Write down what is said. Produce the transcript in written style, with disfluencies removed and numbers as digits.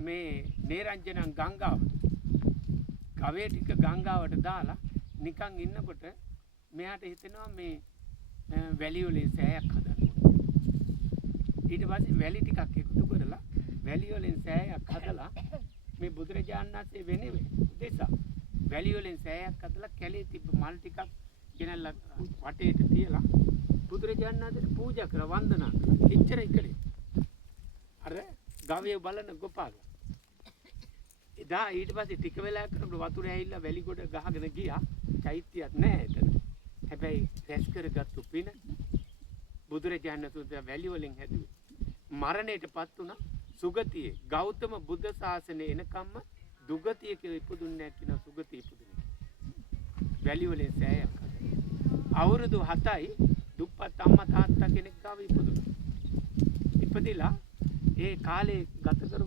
මේ නේරංජනන් ගංගාවට ගවය ටික ගංගාවට දාලා නිකන් ඉන්නකොට මෙයාට හිතෙනවා මේ වැලි වලින් සෑයක් හදන්න ඕනේ. ඊට පස්සේ වැලි ටිකක් එකතු කරලා වැලි වලින් සෑයක් හදලා මේ බුදුරජාණන් වහන්සේ වෙන්නේ උදෙසා වැලි වලින් සෑයක් හදලා කැලේ තිබ්බ මල් ටිකක් ගෙනල්ලා වටේට තියලා බුදුරජාණන් වහන්සේට පූජා කරලා වන්දනා කළා. එච්චරයි කළේ. අර ගවය බලන ගෝපාලයා. එදා ඊට පස්සේ ටික වෙලාවක් කරනකොට වතුරේ ඇවිල්ලා වැලි ගොඩ ගහගෙන ගියා. චෛත්‍යයක් නැහැ එතන. හැබැයි රැස් කරගත්තු පින බුදුරජාණන් වහන්සේ වැලි වලින් හැදුවේ. මරණයටපත් වුණා සුගතියේ. ගෞතම බුද්ධ ශාසනය එනකම්ම දුගතිය කියලා ඉපදුන්නේ නැහැ කියන සුගතිය ඉපදුනේ. වැලි වලින් සෑයක් හදලා. අවුරුදු 7යි දුප්පත් අම්මා තාත්තා කෙනෙක් ගාව ඉපදුණා. ඉපදිලා ඒ කාලේ ගත කරපු